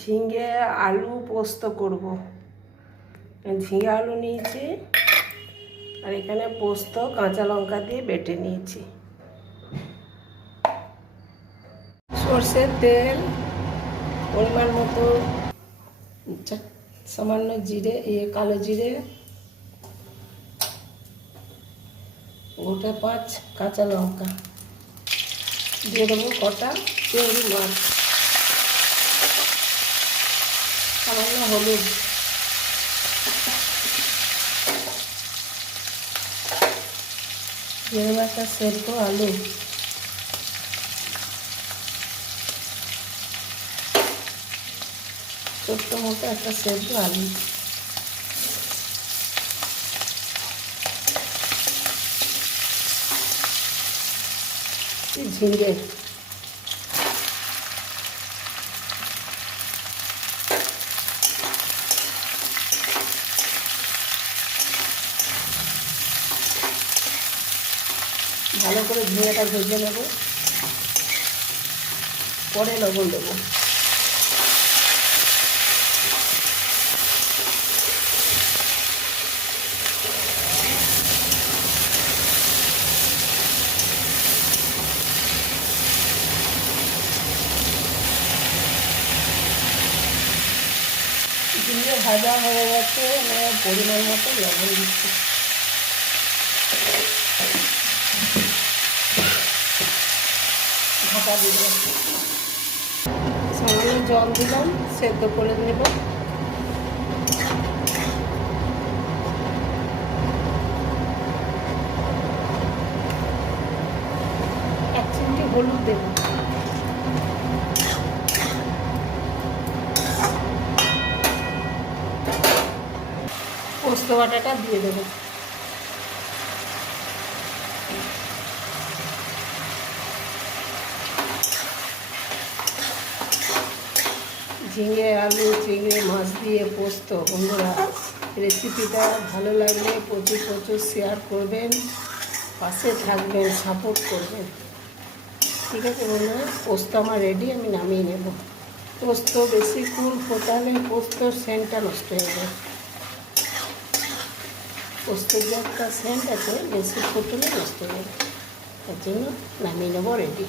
ঝিঙে আলু পোস্ত করব। ঝিঙে আলু নিয়েছি, আর এখানে পোস্ত, কাঁচা লঙ্কা দিয়ে বেটে নিয়েছি। সর্ষের তেল, পরিমাণ মতো সামান্য জিরে, এ কালো জিরে, গোটা পাঁচ কাঁচা লঙ্কা। দিয়ে দেবো কটা চিংড়ি মাছ সামান্য হলুদ দিয়ে একটা সেদ্ধ আলু। ছোট্ট মতো একটা সেদ্ধ আলু। ঝিঙ্গে ভালো করে ঝিঙেটা ভেজে নেব। পরে লবণ দেবো। ভাজা হয়ে গেছে পরিমাণ মতো লবণ দিচ্ছি। ঢাকা দিয়ে দেবো। সামান্য জল দিলাম, সেদ্ধ করে নেব। এক চিমটি হলুদ দেবো। পোস্ত বাটাটা দিয়ে দেবো। ঝিঙে আলু চিংড়ি মাছ দিয়ে পোস্ত। বন্ধুরা রেসিপিটা ভালো লাগলে প্রচুর প্রচুর শেয়ার করবেন, পাশে থাকবেন সাপোর্ট করবেন। ঠিক আছে বন্ধুরা, পোস্ত আমার রেডি আমি নামিয়ে নেব। পোস্ত বেশি বেশিক্ষণ ফোটালে পোস্তর সেন্টটা নষ্ট হয়ে যায়। পোস্তের যে একটা সেন্ট আছে, বেশি ফুটলে নষ্ট হয়ে যায়। তার জন্য নামিয়ে নেব রেডি